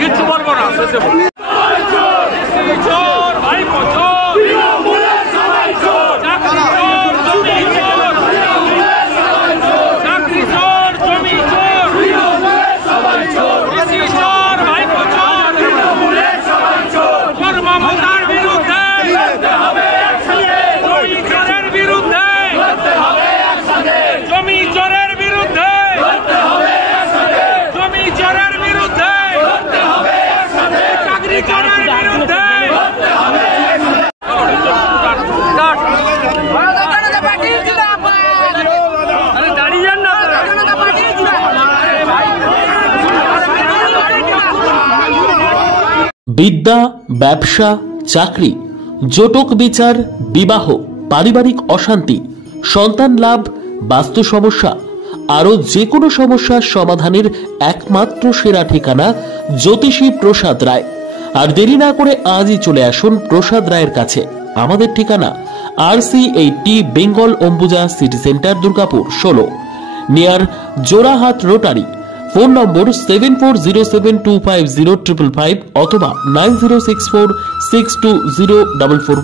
কিচ্ছু বলবো না। বিদ্যা, ব্যবসা, চাকরি, জটক বিচার, বিবাহ, পারিবারিক অশান্তি, সন্তান লাভ, বাস্তু সমস্যা, আরো যে কোনো সমস্যার সমাধানের একমাত্র সেরা ঠিকানা জ্যোতিষী প্রসাদ রায়। আর দেরি না করে আজই চলে আসুন প্রসাদ রায়ের কাছে। আমাদের ঠিকানা RC80 Bengal Ambuja city centre, Durgapur 16, near Jorhat rotary. Phone নম্বর 7407250555 অথবা 9064620444।